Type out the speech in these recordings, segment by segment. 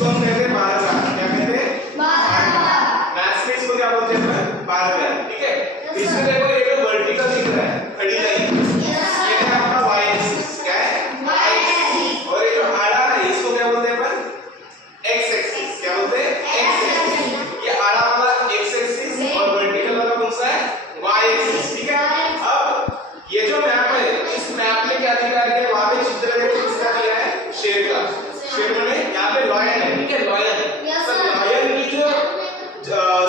इसको हम कहते हैं बारहवां। क्या कहते हैं? बारहवां। मैथ्स में इसको क्या बोलते हैं? बारहवां। ठीक है। इसमें देखो ये जो वर्टिकल दिख रहा है खड़ी लाइन, ये है आपका y एक्सिस। क्या है? y axis. और ये जो आड़ा है इसको क्या बोलते हैं अपन? x axis. क्या बोलते हैं? x axis. ये आड़ा वाला x एक्सिस और वर्टिकल वाला कौन सा है? y axis. ठीक है। अब ये जो मैप है, इस मैप में क्या दिखा है? वहां पे चित्र में किसका दिया है? शेर का। शेर में यहाँ पे लॉयन है। ठीक है, लॉयन। तो लॉयन की जो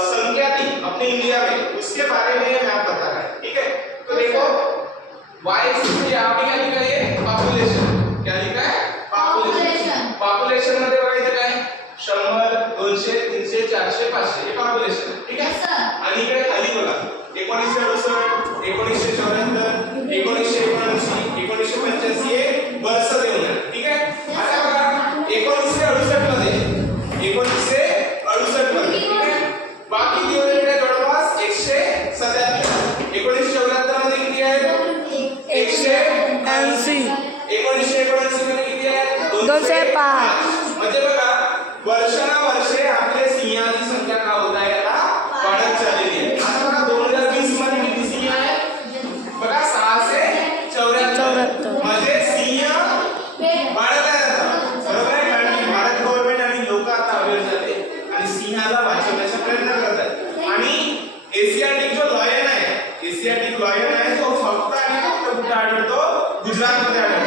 संख्या थी अपने इंडिया में, उसके बारे में ये मैप बता रहा है। ठीक है। तो देखो y एक्सिस पे यहाँ पे क्या लिखा है? पॉपुलेशन। क्या लिखा है? पॉपुलेशन। पॉपुलेशन मध्ये बघा इथे काय? 100, 200, 300, 400, 500 हे पॉपुलेशन। ठीक आहे। आणि इकडे खाली बघा 1968, 1974, 1979, 1985 हे वर्ष देऊन आहे। ठीक आहे। आता बघा 1968 मध्ये 1968 मध्ये ठीक आहे बाकी दिवसकडे जवळपास 177। 1974 मध्ये किती आहे? 180। 1979 मध्ये किती आहे? 205। म्हणजे बघा वर्षानुवर्षे आपले सिंहाची संख्या का होत आहे? आता वाढत चाललेली आहे। आता बघा 2020 मध्ये किती सिंह आहे? बघा 674। म्हणजे सिंह वाढत आहे आता। बरोबर आहे? कारण भारत गव्हर्नमेंट आणि लोक आता अवेअर झाले आणि सिंहाला वाचवण्याचा प्रयत्न करत आहेत। आणि एशियाटिक जो लॉयन आहे, एशियाटिक लॉयन आहे तो फक्त आणि फक्त कुठे आढळतो? गुजरात मध्ये आढळतो।